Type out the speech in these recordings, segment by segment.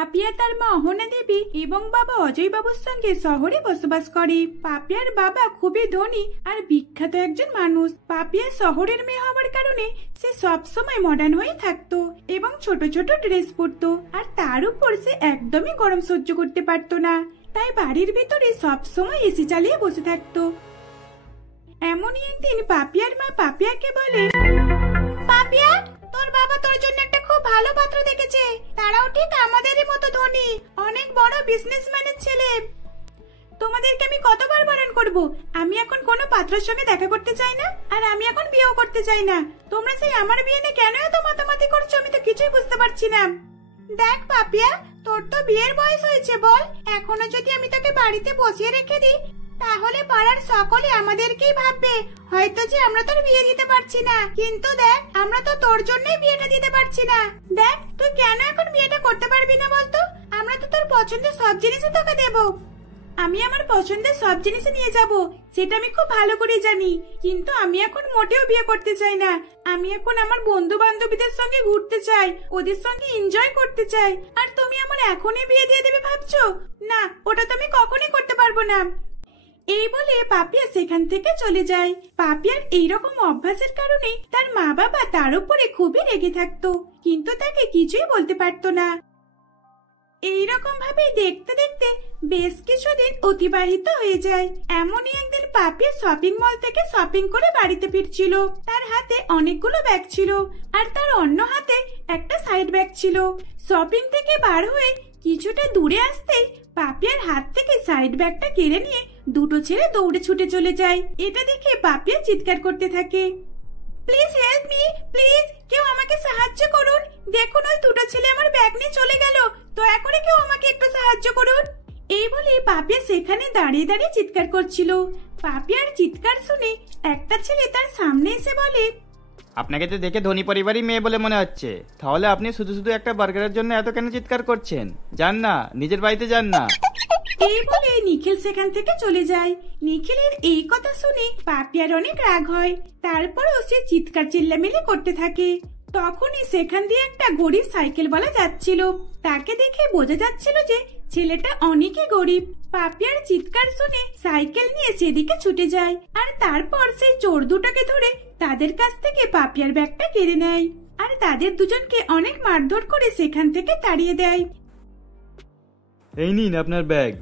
পাপিয়া তার মা অহনা দেবী এবং বাবা অজয় বাবুর সঙ্গে শহরে বসবাস করে। পাপিয়ার বাবা খুবই ধনী আর বিখ্যাত একজন মানুষ। পাপিয়া শহরের মেয়ে হওয়ার কারণে সে সব সময় মডার্ন হয়ে থাকতো এবং ছোট ছোট ড্রেস পরতো, আর তার উপর সে একদমই গরম সহ্য করতে পারতো না, তাই বাড়ির ভিতরে সব সময় এসি চালিয়ে বসে থাকতো। এমনই একদিন পাপিয়ার মা পাপিয়াকে বলে, পাপিয়া, তোর বাবা তোর জন্য একটা খুব ভালো পাত্র দেখেছে। তারাও ঠিক আমাদেরই মতো ধনী, অনেক বড় বিজনেসম্যানের ছেলে। তোমাদেরকে আমি কতবার বারণ করব, আমি এখন কোনো পাত্রের সঙ্গে দেখা করতে চাই না, আর আমি এখন বিয়েও করতে চাই না। তোমরা সেই আমার বিয়ে নিয়ে কেন এত মাতামাতি করছো, আমি তো কিছুই বুঝতে পারছি না। দেখ পাপিয়া, তোর তো বিয়ের বয়স হয়েছে, বল এখনো যদি আমি তোকে বাড়িতে বসিয়ে রেখে দিই তাহলে পাড়ার সকলে আমাদেরকেই ভাববে হয়তো যে আমরা তোর বিয়ে দিতে পারছি না, কিন্তু দেখ আমরা তো তোর জন্যই বিয়েটা দিতে পারছি না। দেখ তুই কেন এখন বিয়েটা করতে পারবি না বলতো, আমরা তো তোর পছন্দের সব জিনিসই তোকে দেব। আমি আমার পছন্দের সব জিনিস নিয়ে যাব, সেটা আমি খুব ভালো করে জানি, কিন্তু আমি এখন মোটেও বিয়ে করতে চাই না। আমি এখন আমার বন্ধু বান্ধবীদের সঙ্গে ঘুরতে চাই, ওদের সঙ্গে এনজয় করতে চাই। আর তুমি আমার এখনই বিয়ে দিয়ে দেবে ভাবছো? না, ওটা তো আমি কখনোই করতে পারবো না। এই বলে পাপিয়া সেখান থেকে চলে যায়। পাপিয়ার এইরকম অভ্যাসের কারণে তার মা বাবা তার উপরে খুবই রেগে থাকতো, কিন্তু তাকে কিছুই বলতে পারতো না। এইরকম ভাবে দেখতে দেখতে বেশ কিছুদিন অতিবাহিত হয়ে যায়। এমনই একদিন পাপিয়া শপিং মল থেকে শপিং করে বাড়িতে ফিরছিল। তার হাতে অনেকগুলো ব্যাগ ছিল, আর তার অন্য হাতে একটা সাইড ব্যাগ ছিল। শপিং থেকে বার হয়ে কিছুটা দূরে আসতেই পাপিয়ার হাত থেকে সাইড ব্যাগটা কেড়ে নিয়ে দুটো ছেলে দৌড়ে ছুটে চলে যায়। এটা দেখে পাপিয়া চিৎকার করতে থাকে, প্লিজ হেল্প মি, প্লিজ কেউ আমাকে সাহায্য করুন। দেখুন ওই দুটো ছেলে আমার ব্যাগ নিয়ে চলে গেল, দয়া করে কেউ আমাকে একটু সাহায্য করুন। এই বলে পাপিয়া সেখানে দাঁড়িয়ে দাঁড়িয়ে চিৎকার করছিল। পাপিয়ার চিৎকার শুনে একটা ছেলে তার সামনে এসে বলে, আপনাকে তো দেখে ধনী পরিবারই মেয়ে বলে মনে হচ্ছে, তাহলে আপনি শুধু শুধু একটা বার্গারের জন্য এত কেন চিৎকার করছেন? যান না, নিজের বাড়িতে যান না। এই বলে নিখিল সেখান থেকে চলে যায়। নিখিলের এই কথা শুনে পাপিয়ার অনেক রাগ হয়, তারপরও সে চিৎকার চিল্লামিল্লি করতে থাকে। তখনই সেখান দিয়ে একটা গরিব সাইকেলওয়ালা যাচ্ছিল, তাকে দেখে বোঝা যাচ্ছিল যে ছেলেটা অনেকই গরিব। পাপিয়ার চিৎকার শুনে সাইকেল নিয়ে সেদিকে ছুটে যায়, আর তারপর সেই চোর দুটোকে ধরে তাদের কাছ থেকে পাপিয়ার ব্যাগটা কেড়ে নেয়, আর তাদের দুজনকে অনেক মারধর করে সেখান থেকে তাড়িয়ে দেয়। এই নিন আপনার ব্যাগ।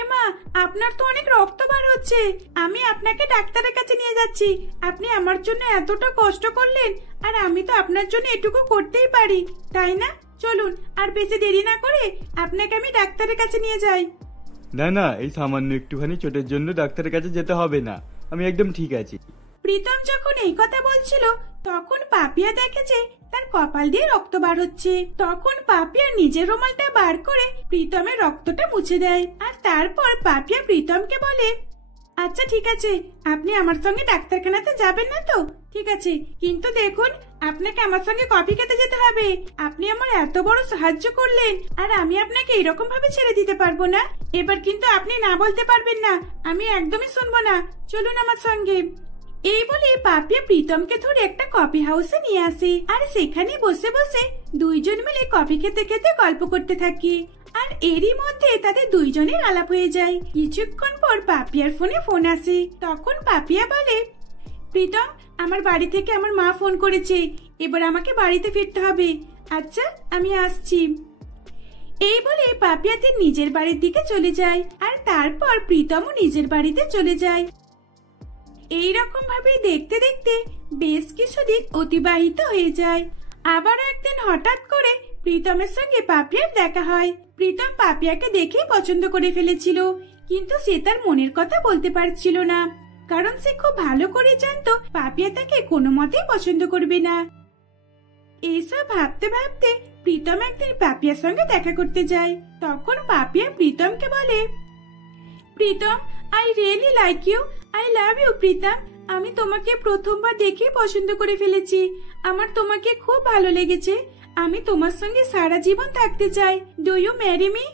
এমা, আপনার তো অনেক রক্ত বার হচ্ছে, আমি আপনাকে ডাক্তারের কাছে নিয়ে যাচ্ছি। আপনি আমার জন্য এতটা কষ্ট করলেন, আর আমি তো আপনার জন্য এটুকু করতেই পারি, তাই না? চলুন, আর বেশি দেরি না করে আপনাকে আমি ডাক্তারের কাছে নিয়ে যাই। না না, এই সামান্য একটুখানি চোটের জন্য ডাক্তারের কাছে যেতে হবে না, আমি একদম ঠিক আছি। প্রীতম যখন এই কথা বলছিল তখন পাপিয়া দেখেছে তার কপাল দিয়ে রক্ত বার হচ্ছে। তখন পাপিয়া নিজের রুমালটা বার করে প্রীতমের রক্তটা মুছে দেয়, আর তারপর পাপিয়া প্রীতমকে বলে, আচ্ছা ঠিক আছে, আপনি আমার সঙ্গে ডাক্তারখানাতে যাবেন না তো? ঠিক আছে, কিন্তু দেখুন আপনাকে আমার সঙ্গে কফি খেতে যেতে হবে। আপনি আমার এত বড় সাহায্য করলেন, আর আমি আপনাকে এরকম ভাবে ছেড়ে দিতে পারবো না। এবার কিন্তু আপনি না বলতে পারবেন না, আমি একদমই শুনবো না। চলুন আমার সঙ্গে। এই বলে পাপিয়া প্রীতমকে ধরে একটা কফি হাউসে নিয়ে আসে, আর সেখানে বসে বসে দুইজন মিলে কফি খেতে খেতে গল্প করতে থাকে। আর এরই মধ্যে তাদের দুইজনের আলাপ হয়ে যায়। কিছুক্ষণ পর পাপিয়ার ফোনে ফোন আসে। তখন পাপিয়া বলে, প্রীতম, আমার বাড়ি থেকে আমার মা ফোন করেছে, এবার আমাকে বাড়িতে ফিরতে হবে। আচ্ছা, আমি আসছি। এই বলে পাপিয়া তার নিজের বাড়ির দিকে চলে যায়, আর তারপর প্রীতমও নিজের বাড়িতে চলে যায়। এইরকম ভাবে দেখতে দেখতে বেশ কিছুদিন অতিবাহিত হয়ে যায়। আবার একদিন হঠাৎ করে প্রীতমের সঙ্গে পাপিয়ার দেখা হয়। প্রীতম পাপিয়াকে দেখে পছন্দ করে ফেলেছিল, কিন্তু সে তার মনের কথা বলতে পারছিল না, কারণ সে খুব ভালো করে জানতো পাপিয়া তাকে কোনো মতেই পছন্দ করবে না। এইসব ভাবতে ভাবতে প্রীতম একদিন পাপিয়ার সঙ্গে দেখা করতে যায়। তখন পাপিয়া প্রীতমকে বলে, Pritam, I really like you, I love you Pritam. আমি তোমাকে প্রথমবার দেখে পছন্দ করে ফেলেছি, আমার তোমাকে খুব ভালো লেগেছে। আমি তোমার সঙ্গে সারা জীবন থাকতে চাই। Do you marry me?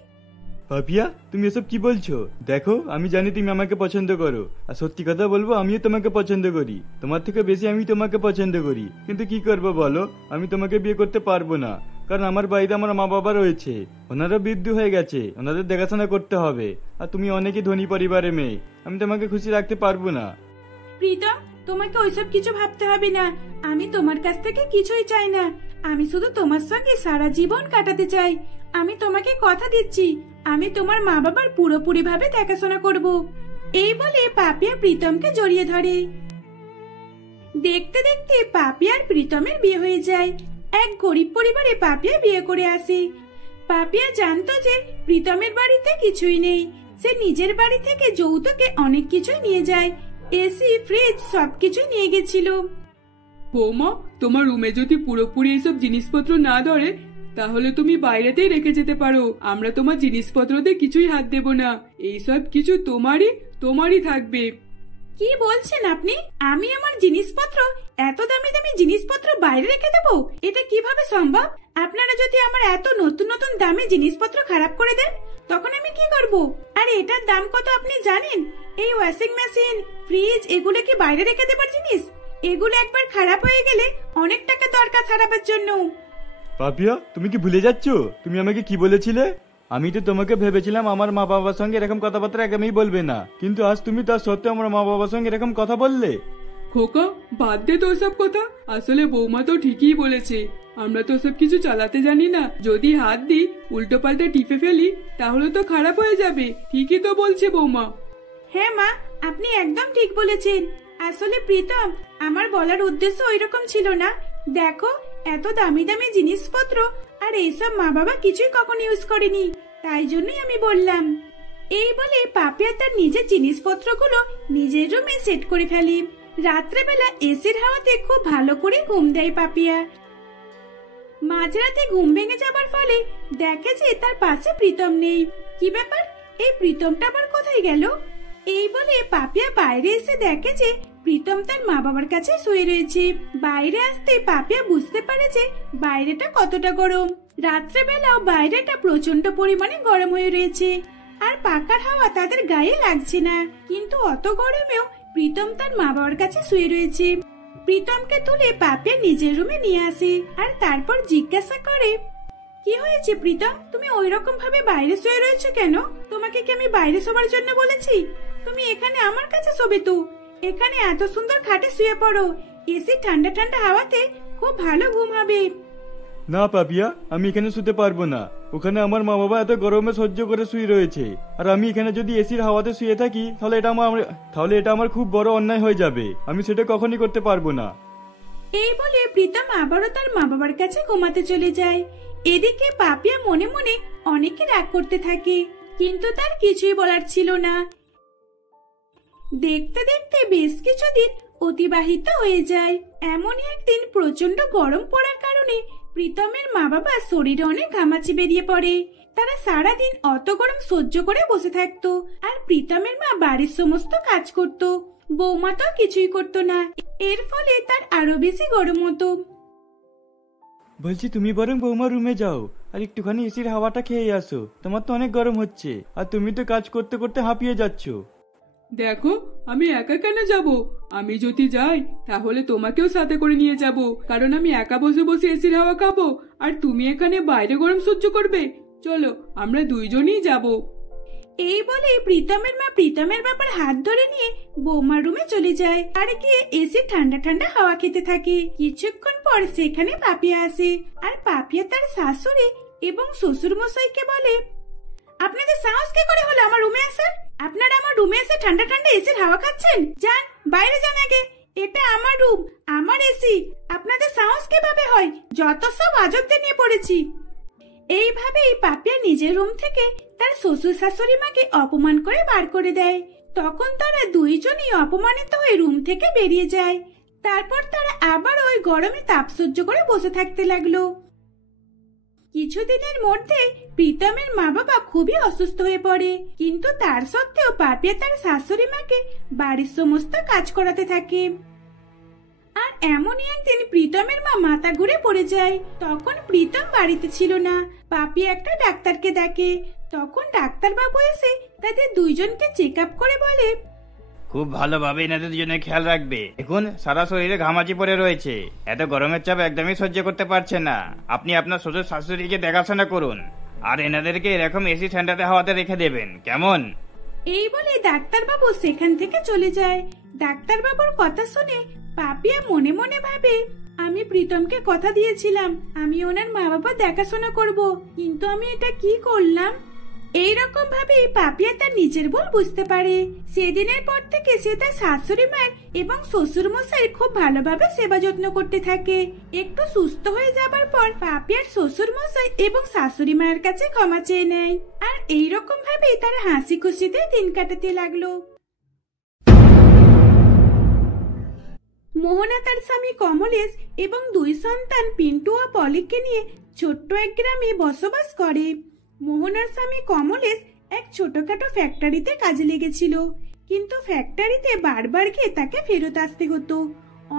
Papiya, তুমি এসব কি বলছো? দেখো, আমি জানি তুমি আমাকে পছন্দ করো, আর সত্যি কথা বলবো, আমিও তোমাকে পছন্দ করি। তোমার থেকে বেশি আমি তোমাকে পছন্দ করি, কিন্তু কি করবো বলো, আমি তোমাকে বিয়ে করতে পারবো না। কারণ আমার বাড়িতে আমার মা বাবা রয়েছে, ওনারা বৃদ্ধ হয়ে গেছে, ওনাদের দেখাশোনা করতে হবে। আর তুমি অনেকই ধনী পরিবারের মেয়ে, আমি তোমাকে খুশি রাখতে পারবো না। প্রীতম, তোমাকে ওইসব কিছু ভাবতে হবে না। আমি তোমার কাছ থেকে কিছুই চাই না। আমি শুধু তোমার সঙ্গে সারা জীবন কাটাতে চাই। আমি তোমাকে কথা দিচ্ছি, আমি তোমার মা বাবার পুরোপুরি ভাবে দেখাশোনা করব। এই বলে পাপিয়া প্রীতমকে জড়িয়ে ধরে। দেখতে দেখতে পাপিয়া আর প্রীতমের বিয়ে হয়ে যায়। এক গরিব পরিবারে পাপিয়া বিয়ে করে আসে। পাপিয়া জানতো যে প্রীতমের বাড়িতে কিছুই নেই। সে নিজের বাড়ি থেকে যৌতুকে অনেক কিছুই নিয়ে যায়, এসি, ফ্রিজ সবকিছুই নিয়ে গেছিল। বৌমা, তোমার রুমে যদি পুরোপুরি এইসব জিনিসপত্র না ধরে তাহলে তুমি বাইরেতেই রেখে যেতে পারো। আমরা তোমার জিনিসপত্রতে কিছুই হাত দেব না, এইসব কিছু তোমারই থাকবে। কি বলছেন আপনি? আমি আমার জিনিসপত্র, এত দামি দামি জিনিসপত্র বাইরে রেখে দেবো? এটা কিভাবে সম্ভব? আপনারা যদি আমার এত নতুন নতুন দামি জিনিসপত্র খারাপ করে দেন তখন আমি কি করব? আর এটার দাম কত আপনি জানেন? এই ওয়াশিং মেশিন, ফ্রিজ এগুলো কি বাইরে রেখে দেবার জিনিস? এগুলো একবার খারাপ হয়ে গেলে অনেক টাকা দরকার সারাবার জন্য। পাপিয়া, তুমি কি ভুলে যাচ্ছ তুমি আমাকে কি বলেছিলে? আমি তো তোমাকে ভেবেছিলাম আমার মা বাবার সঙ্গে এরকম কথাবার্তা একদমই বলবে না, কিন্তু আজ তুমি তার সত্ত্বেও আমার মা বাবার সঙ্গে এরকম কথা বললে। খোকা, বাদ দে তো সব কথা। আসলে বৌমা তো ঠিকই বলেছে, আমরা তো সব কিছু চালাতে জানি না। যদি হাত দিই, উল্টো পাল্টা টিপে ফেলি, তাহলে তো খারাপ হয়ে যাবে। ঠিকই তো বলছে বৌমা। হ্যাঁ মা, আপনি একদম ঠিক বলেছেন। আসলে প্রীতম, আমার বলার উদ্দেশ্য ওইরকম ছিল না। দেখো, এত দামি দামি জিনিসপত্র আর এইসব মা বাবা কিছুই কখন ইউজ করেনি, তাই জন্যই আমি বললাম। এই বলে পাপিয়া তার নিজের জিনিসপত্রগুলো নিজের রুমে সেট করে ফেলে। রাত্রেবেলা এসির হাওয়াতে খুব ভালো করে ঘুম দেয় পাপিয়া। মাঝরাতে ঘুম ভেঙে যাবার ফলে দেখে যে তার পাশে প্রীতম নেই। কি ব্যাপার, এই প্রীতমটা আবার কোথায় গেল? এই বলে পাপিয়া বাইরে এসে দেখে যে প্রীতম তার মা বাবার কাছে শুয়ে রয়েছে। বাইরে আসতে পাপিয়া বুঝতে পারে যে বাইরেটা কতটা গরম। রাত্রেবেলাও বাইরেটা প্রচন্ড পরিমাণে গরম হয়ে রয়েছে, আর পাখার হাওয়া তাদের গায়ে লাগছে না। কিন্তু অত গরমেও প্রীতম তার মা বাবার কাছে শুয়ে রয়েছে। প্রীতমকে তুলে পাপিয়া নিজের রুমে নিয়ে আসে আর তারপর জিজ্ঞাসা করে, কি হয়েছে প্রীতম, তুমি ওইরকম ভাবে বাইরে শুয়ে রয়েছো কেন? তোমাকে কি আমি বাইরে শোবার জন্য বলেছি? তুমি এখানে আমার কাছে শোবে তো। এখানে এত সুন্দর খাটে শুয়ে পড়ো, এসি ঠান্ডা ঠান্ডা হাওয়াতে খুব ভালো ঘুম হবে। না পাপিয়া, আমি এখানে শুতে পারবো না। ওখানে আমার মা বাবা এত গরমে সহ্য করে শুয়ে রয়েছে, আর আমি এখানে যদি এসির হাওয়াতে শুয়ে থাকি তাহলে এটা আমার খুব বড় অন্যায় হয়ে যাবে। আমি সেটা কখনই করতে পারবো না। এই বলে প্রীতম আবারও তার মা বাবার কাছে ঘুমাতে চলে যায়। এদিকে পাপিয়া মনে মনে অনেকে রাগ করতে থাকে, কিন্তু তার কিছুই বলার ছিল না। দেখতে দেখতে বেশ কিছুদিন অতিবাহিত হয়ে যায়। এমনই একদিন প্রচন্ড গরম পড়ার কারণে প্রীতমের মা বাবা শরীরে অনেক ঘামাচি বেরিয়ে পড়ে। তারা সারাদিন অত গরম সহ্য করে বসে থাকতো, আর প্রীতমের মা বাড়ির সমস্ত কাজ করত। বৌমা তো কিছুই করতো না, এর ফলে তার আরো বেশি গরম হতো। বলছি তুমি বরং বৌমার রুমে যাও আর একটুখানি এসির হাওয়াটা খেয়ে আসো, তোমার তো অনেক গরম হচ্ছে, আর তুমি তো কাজ করতে করতে হাঁপিয়ে যাচ্ছ। দেখো, আমি একা কেন যাব? আমি যদি যাই তাহলে তোমাকেও সাথে করে নিয়ে যাব, কারণ আমি একা বসে বসে এসির হাওয়া খাবো আর তুমি এখানে বাইরে গরম সহ্য করবে। চলো, আমরা দুইজনই যাব। এই বলে প্রীতমের মা প্রীতমের বাবার হাত ধরে নিয়ে বৌমার রুমে চলে যায় আর গিয়ে এসি ঠান্ডা ঠান্ডা হাওয়া খেতে থাকে। কিছুক্ষণ পর সেখানে পাপিয়া আসে, আর পাপিয়া তার শাশুড়ি এবং শ্বশুর মশাইকে বলে, আপনাদের সাহস কি করে হলো আমার রুমে আসার? আপনারা আমার রুমে এসে ঠান্ডা ঠান্ডা এসির হাওয়া খাচ্ছেন? যান, বাইরে যান আগে। এটা আমার রুম, আমার এসি, আপনাদের সাহস কিভাবে হয়? যত সব আজবদের নিয়ে পড়েছি। এইভাবেই পাপিয়া নিজের রুম থেকে তার শ্বশুর শাশুড়ি মাকে অপমান করে বার করে দেয়। তখন তারা দুইজনই অপমানিত হয়ে রুম থেকে বেরিয়ে যায়। তারপর তারা আবার ওই গরমে তাপ সহ্য করে বসে থাকতে লাগলো। কিছুদিনের মধ্যে প্রীতমের মা বাবা খুবই অসুস্থ হয়ে পড়ে, কিন্তু তার সত্ত্বেও পাপিয়া তার শাশুড়ি মাকে বাড়ির সমস্ত কাজ করাতে থাকে। আর এমনই একদিন প্রীতমের মা মাথা ঘুরে পড়ে যায়। তখন প্রীতম বাড়িতে ছিল না। পাপিয়া একটা ডাক্তারকে ডাকে। তখন ডাক্তারবাবু এসে তাদের দুইজনকে চেক আপ করে বলে, খুব ভালোভাবে এনাদের জন্য খেয়াল রাখবে। দেখুন সারা শরীরে ঘামাচি পড়ে রয়েছে, এত গরমের চাপ একদমই সহ্য করতে পারছে না। আপনি আপনার শ্বশুর শাশুড়িকে দেখাশোনা করুন, আর এনাদেরকে এরকম এসি ঠান্ডাতে হাওয়াতে রেখে দেবেন, কেমন? এই বলে ডাক্তারবাবু সেখান থেকে চলে যায়। ডাক্তারবাবুর কথা শুনে পাপিয়া মনে মনে ভাবে, আমি প্রীতমকে কথা দিয়েছিলাম আমি ওনার মা বাবা দেখাশোনা করব, কিন্তু আমি এটা কি করলাম। এইরকম ভাবে পাপিয়া তার নিজের ভুল বুঝতে পারে। সেদিনের পর থেকে সে তার শাশুড়ি মার এবং শ্বশুর মশাই খুব ভালোভাবে সেবা যত্ন করতে থাকে। একটু সুস্থ হয়ে যাবার পর পাপিয়ার শ্বশুর মশাই এবং শাশুড়ি মায়ের কাছে ক্ষমা চেয়ে নেয়, আর এইরকম ভাবে তারা হাসি খুশিতে দিন কাটাতে লাগলো। মোহনা তার স্বামী কমলেশ এবং 2 সন্তান পিন্টু ও পলিকে নিয়ে ছোট্ট এক গ্রামে বসবাস করে। মোহনার স্বামী কমলেশ এক ছোটখাটো ফ্যাক্টরিতে কাজে লেগেছিল, কিন্তু ফ্যাক্টরিতে বারবার গিয়ে তাকে ফেরত আসতে হতো।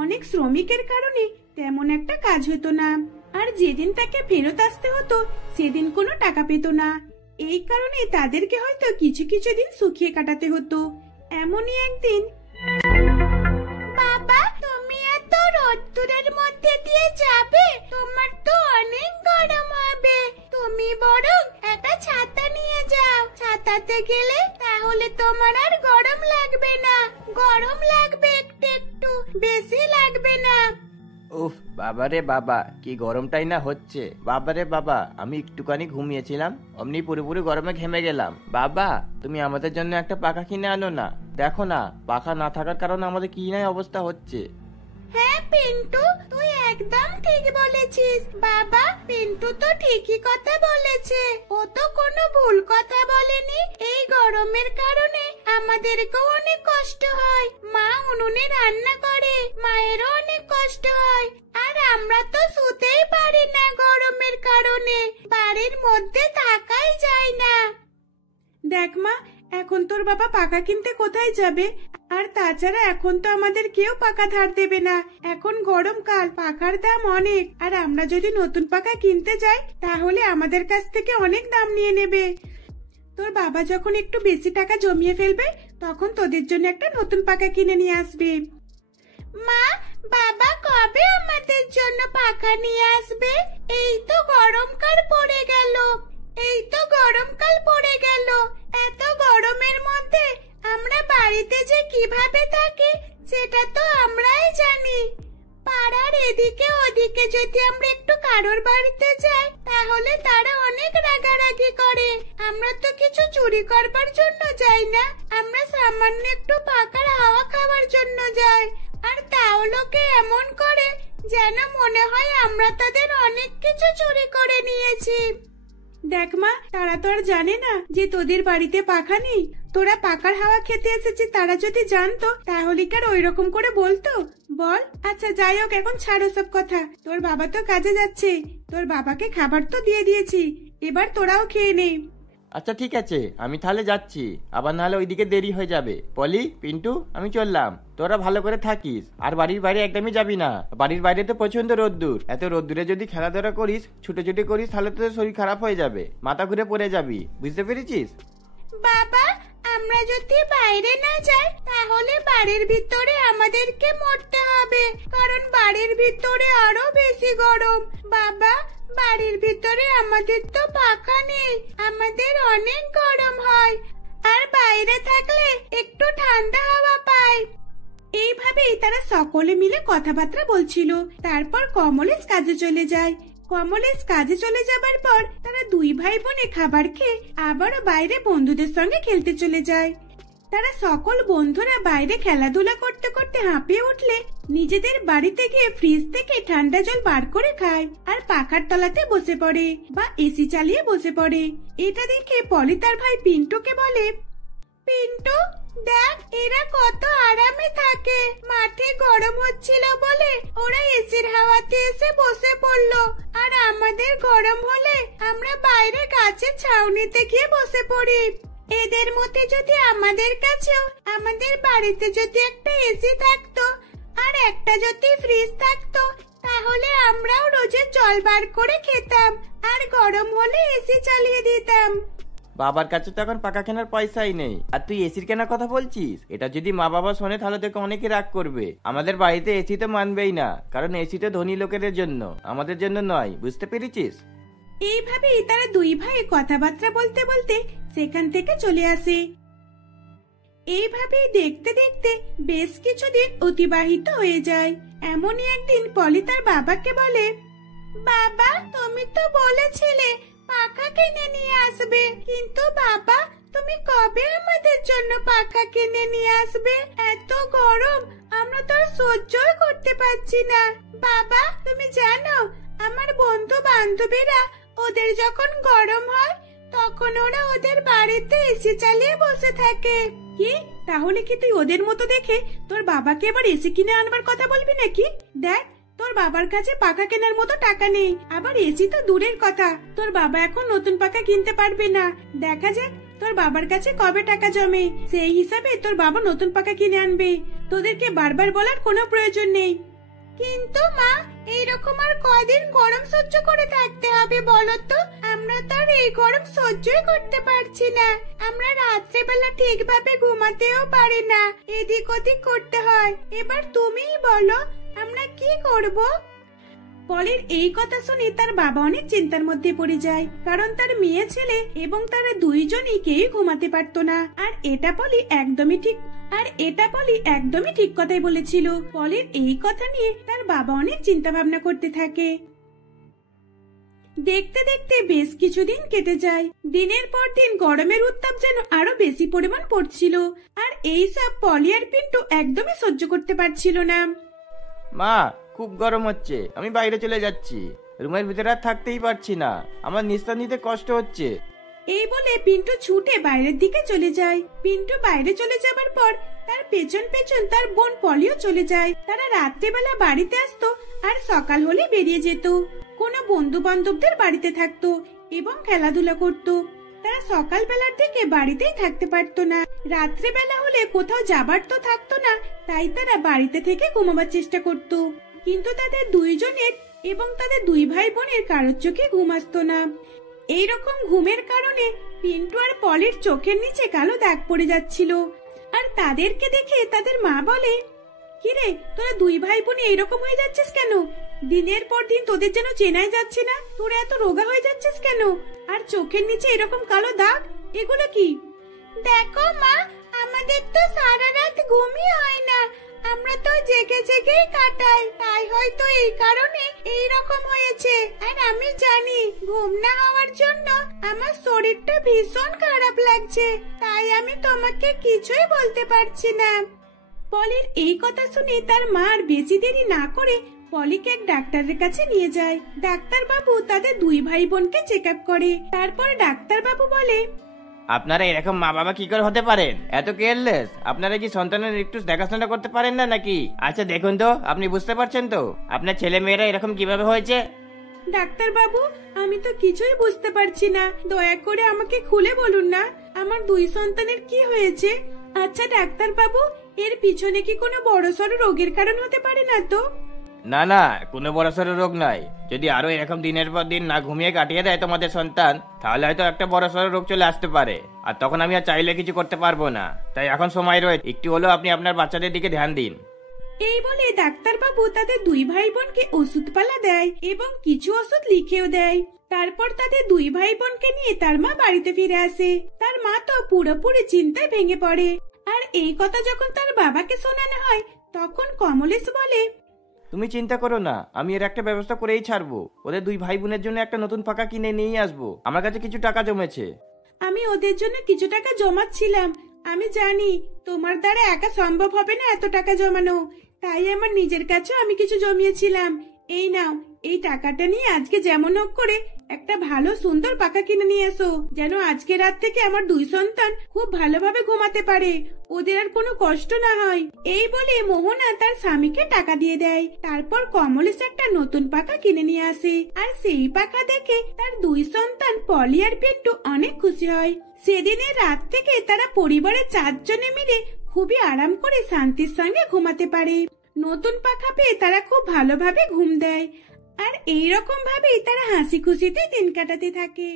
অনেক শ্রমিকের কারণে তেমন একটা কাজ হতো না, আর যেদিন তাকে ফেরত আসতে হতো সেদিন কোনো টাকা পেত না। এই কারণে তাদেরকে হয়তো কিছু কিছু দিন শুকিয়ে কাটাতে হতো। এমনই একদিন, বাবা তুমি এত রোদ্দুরের মধ্যে দিয়ে যাবে, তোমার তো অনেক গরম হবে, তুমি বরং একটা ছাতা নিয়ে যাও, ছাতাতে গেলে তাহলে তোমার আর গরম লাগবে না, গরম লাগবে একটু একটু, বেশি লাগবে না। উফ বাবারে বাবা, কি গরমটাই না হচ্ছে। বাবারে বাবা, আমি একটুখানি ঘুমিয়েছিলাম, অমনি পুরোপুরি গরমে ঘেমে গেলাম। বাবা তুমি আমাদের জন্য একটা পাখা কিনে আনো না, দেখো না পাখা না থাকার কারণে আমাদের কি নাই অবস্থা হচ্ছে। হ্যাঁ পিন্টু, তুই একদম ঠিক বলেছিস। বাবা পিন্টু তো ঠিকই কথা বলেছে, ও তো কোনো ভুল কথা বলেনি। এই গরমের কারণে আমাদেরকেও অনেক কষ্ট হয়, মা উনুনে রান্না করে, মায়েরও অনেক কষ্ট হয়, আর আমরা তো শুতেই পারি না গরমের কারণে, বাড়ির মধ্যে থাকাই যায় না। দেখ মা, এখন তোর বাবা পাকা কিনতে কোথায় যাবে? আর তাছাড়া এখন তো আমাদের কেউ পাকা ধার দেবে না, এখন গরমকাল, পাকার দাম অনেক, আর আমরা যদি নতুন পাকা কিনতে যাই তাহলে আমাদের কাছ থেকে অনেক দাম নিয়ে নেবে। তোর বাবা যখন একটু বেশি টাকা জমিয়ে ফেলবে তখন তোদের জন্য একটা নতুন পাকা কিনে নিয়ে আসবে। মা বাবা কবে আমাদের জন্য পাকা নিয়ে আসবে? এই তো গরমকাল পড়ে গেল, এই তো গরমকাল পড়ে গেল, এত গরমের মধ্যে আমরা বাড়িতে যে কিভাবে থাকি সেটা তো আমরাই জানি। পাড়ার এদিকে ওদিকে যদি আমরা একটু কারোর বাড়িতে যাই তাহলে তারা অনেক রাগারাগি করে। আমরা তো কিছু চুরি করবার জন্য যাই না, আমরা সামান্য একটু পাকার হাওয়া খাওয়ার জন্য যাই, আর তাও লোকে এমন করে যেন মনে হয় আমরা তাদের অনেক কিছু চুরি করে নিয়েছি। দেখ মা, তারা তো আর জানে না যে তোদের বাড়িতে পাখা নেই, তোরা পাকার হাওয়া খেতে এসেছিস। তারা যদি জানতো তাহলে কি আর ওইরকম করে বলতো? বল। আচ্ছা যাই হোক, এখন ছাড়ো সব কথা, তোর বাবা তো কাজে যাচ্ছে, তোর বাবাকে খাবার তো দিয়ে দিয়েছি, এবার তোরাও খেয়ে নে। আচ্ছা ঠিক আছে, আমি তাহলে যাচ্ছি, আবার নাহলে ওইদিকে দেরি হয়ে যাবে। পলি, পিন্টু, আমি চললাম, তোরা ভালো করে থাকিস, আর বাড়ির বাইরে একদমই যাবি না। বাড়ির বাইরে তো প্রচন্ড রোদ্দুর, এত রোদ্দুরে যদি খেলাধুলা করিস, ছুটোছুটি করিস, তাহলে তোর শরীর খারাপ হয়ে যাবে, মাথা ঘুরে পড়ে যাবি, বুঝতে পেরেছিস? বাবা আমরা যদি বাইরে না যাই তাহলে বাড়ির ভিতরে আমাদেরকে মরতে হবে, কারণ বাড়ির ভিতরে আরো বেশি গরম। বাবা বাড়ির ভিতরে আমাদের তো পাখা নেই, আমাদের অনেক গরম হয়, আর বাইরে থাকলে একটু ঠান্ডা হাওয়া পাই। এইভাবেই তারা সকলে মিলে কথাবার্তা বলছিল। তারপর কমলেশ কাজে চলে যায়। কমলেশ কাজে চলে যাবার পর তারা 2 ভাই বোনে খাবার খেয়ে আবারও বাইরে বন্ধুদের সঙ্গে খেলতে চলে যায়। তারা সকল বন্ধুরা বাইরে খেলাধুলা করতে করতে হাঁপিয়ে উঠলে নিজেদের বাড়িতে গিয়ে ফ্রিজ থেকে ঠান্ডা জল বার করে খায়, আর পাখার তলাতে বসে পড়ে বা এসি চালিয়ে বসে পড়ে। এটা দেখে পলি তার ভাই পিন্টুকে বলে, পিন্টু দেখ এরা কত আরামে থাকে, মাঠে গরম হচ্ছিল বলে ওরা এসির হাওয়াতে এসে বসে পড়লো, আর আমাদের গরম হলে আমরা বাইরে গাছের ছাউনিতে গিয়ে বসে পড়ি। এদের মধ্যে যদি আমাদের কাছেও আমাদের বাড়িতে যদি একটা এসি থাকতো আর একটা যদি ফ্রিজ থাকতো তাহলে আমরাও রোজে জল বার করে খেতাম আর গরম হলে এসি চালিয়ে দিতাম। বাবার কাছে তো এখন পাকা কেনার পয়সাই নেই, আর তুই এসির কেনার কথা বলছিস। এটা যদি মা বাবা শোনে তাহলে তোকে অনেকে রাগ করবে। আমাদের বাড়িতে এসি তো মানবেই না, কারণ এসি তো ধনী লোকেদের জন্য, আমাদের জন্য নয়, বুঝতে পেরেছিস? এইভাবেই তারা দুই ভাই কথাবার্তা বলতে বলতে সেখান থেকে চলে আসে। এইভাবেই দেখতে দেখতে বেশ কিছুদিন অতিবাহিত হয়ে যায়। এমনই একদিন পলি তার বাবাকে বলে, বাবা তুমি তো বলেছিলে পাখা কিনে নিয়ে আসবে, কিন্তু বাবা তুমি কবে আমাদের জন্য পাখা কিনে নিয়ে আসবে? এত গরম আমরা তো আর সহ্যই করতে পারছি না। বাবা তুমি জানো আমার বন্ধু বান্ধবীরা ওদের যখন গরম হয় তখন ওরা ওদের বাড়িতে এসি চালিয়ে বসে থাকে। কি তাহলে কি তুই ওদের মতো দেখে তোর বাবাকে এবার এসি কিনে আনবার কথা বলবি নাকি? দেখ তোর বাবার কাছে পাখা কেনার মতো টাকা নেই, আবার এসি তো দূরের কথা, তোর বাবা এখন নতুন পাখা কিনতে পারবে না। দেখা যাক তোর বাবার কাছে কবে টাকা জমে, সেই হিসাবে তোর বাবা নতুন পাখা কিনে আনবে। তোদেরকে বারবার বলার কোনো প্রয়োজন নেই। কিন্তু মা এইরকম আর কদিন গরম সহ্য করে থাকতে হবে বলো তো? আমরা তো আর এই গরম সহ্যই করতে পারছি না। আমরা রাত্রেবেলা ঠিকভাবে ঘুমাতেও পারি না, এদিক ওদিক করতে হয়। এবার তুমিই বলো আমরা কি করব? পলির এই কথা শুনে তার বাবা অনেক চিন্তার মধ্যে পড়ে যায়, কারণ তার মেয়ে ছেলে এবং তারা দুইজনই কেউ ঘুমাতে পারতো না। আর এটা পলি একদমই ঠিক কথাই বলেছিল। পলির এই কথা নিয়ে তার বাবা অনেক চিন্তা ভাবনা করতে থাকে। দেখতে দেখতে বেশ কিছুদিন কেটে যায়। দিনের পর দিন গরমের উত্তাপ যেন আরো বেশি পরিমাণ পড়ছিল, আর এইসব পলি আর পিন্টু একদমই সহ্য করতে পারছিল না। মা খুব গরম হচ্ছে, আমি বাইরে চলে যাচ্ছি, রুমের ভিতরে আর থাকতেই পারছি না, আমার নিঃশ্বাস নিতে কষ্ট হচ্ছে। এই বলে পিন্টু ছুটে বাইরের দিকে চলে যায়। পিন্টু বাইরে চলে যাবার পর তার পেছন পেছন তার বোন পলিও চলে যায়। তারা রাত্রেবেলা বাড়িতে আসতো আর সকাল হলে বেরিয়ে যেত, কোনো বন্ধু বান্ধবদের বাড়িতে থাকতো এবং খেলাধুলা করতো। তারা সকালবেলার দিকে বাড়িতেই থাকতে পারতো না, রাত্রেবেলা হলে কোথাও যাবার তো থাকতো না, তাই তারা বাড়িতে থেকে ঘুমাবার চেষ্টা করত। কিন্তু তাদের দুইজনের এবং তাদের দুই ভাই বোনের কারোর চোখে ঘুম আসতো না। এইরকম ঘুমের কারণে পিন্টু আর পলির চোখের নিচে কালো দাগ পড়ে যাচ্ছিল। আর তাদেরকে দেখে তাদের মা বলে, কিরে তোরা দুই ভাই বোন এইরকম হয়ে যাচ্ছিস কেন? দিনের পর দিন তোদের যেন চেনাই যাচ্ছে না, তোরা এত রোগা হয়ে যাচ্ছিস কেন? আর চোখের নিচে এরকম কালো দাগ, এগুলো কি? দেখো মা, আমাদের তো সারা রাত ঘুমই হয় না, আমরা তো জেগে জেগেই কাটাই, তাই হয়তো এই কারণে এই রকম হয়েছে। আর আমি জানি ঘুম না হওয়ার জন্য আমার শরীরটা ভীষণ খারাপ লাগছে, তাই আমি তোমাকে কিছুই বলতে পারছি না। পলির এই কথা শুনে তার মা আর বেশি দেরি না করে পলিকে এক ডাক্তারের কাছে নিয়ে যায়। ডাক্তার বাবু তাদের দুই ভাই বোনকে চেক আপ করে। তারপর ডাক্তার বাবু বলে, আপনারা এরকম মা বাবা কি করে হতে পারেন, এত কেয়ারলেস? আপনারা কি সন্তানের একটু দেখাশোনা করতে পারেন না নাকি? আচ্ছা দেখুন তো, আপনি বুঝতে পারছেন তো আপনার ছেলে মেয়েরা এরকম কিভাবে হয়েছে? ডাক্তার বাবু আমি তো কিছুই বুঝতে পারছি না, দয়া করে আমাকে খুলে বলুন না আমার দুই সন্তানের কি হয়েছে। আচ্ছা ডাক্তার বাবু, এর পিছনে কি কোনো বড়সড় রোগের কারণ হতে পারে না তো? না না, কোনো বড়সড় রোগ নাই। যদি আরো এরকম দিনের পর দিন না ঘুমিয়ে কাটিয়ে দেয় তোমাদের সন্তান, তাহলে হয়তো একটা বড়সড় রোগ চলে আসতে পারে, আর তখন আমি আর চাইলে কিছু করতে পারবো না। তাই এখন সময় রয়েছে, একটু হলেও আপনি আপনার বাচ্চাদের দিকে ধ্যান দিন। এই বলে ডাক্তার বাবু তাদের দুই ভাই বোনকে ওষুধপালা দেয় এবং কিছু ওষুধ লিখেও দেয়। তারপর তাদের দুই ভাই বোনকে নিয়ে তার মা বাড়িতে ফিরে আসে। তার মা তো পুরোপুরি চিন্তায় ভেঙে পড়ে। আর এই কথা যখন তার বাবাকে শোনানো হয় তখন কমলেশ বলে, তুমি চিন্তা করো না, আমি এর একটা ব্যবস্থা করেই ছাড়বো। ওদের দুই ভাই বোনের জন্য একটা নতুন পাকা কিনে নিয়ে আসবো, আমার কাছে কিছু টাকা জমেছে। আমি ওদের জন্য কিছু টাকা জমাচ্ছিলাম, আমি জানি তোমার দ্বারা একা সম্ভব হবে না এত টাকা জমানো, তাই আমার নিজের কাছেও আমি কিছু জমিয়েছিলাম। এই নাও, এই টাকাটা নিয়ে আজকে যেমন হোক করে একটা ভালো সুন্দর পাখা কিনে নিয়ে এসো, যেন আজকে রাত থেকে আমার দুই সন্তান খুব ভালোভাবে ঘুমাতে পারে, ওদের আর কোনো কষ্ট না হয়। এই বলে মোহনা তার স্বামীকে টাকা দিয়ে দেয়। তারপর কমলেশ একটা নতুন পাখা কিনে নিয়ে আসে, আর সেই পাখা দেখে তার দুই সন্তান পলি আর পিন্টু অনেক খুশি হয়। সেদিনের রাত থেকে তারা পরিবারের 4 জনে মিলে খুবই আরাম করে শান্তির সঙ্গে ঘুমাতে পারে। নতুন পাখা পেয়ে তারা খুব ভালোভাবে ঘুম দেয়, আর এইরকম ভাবেই তারা হাসি খুশিতে দিন কাটাতে থাকে।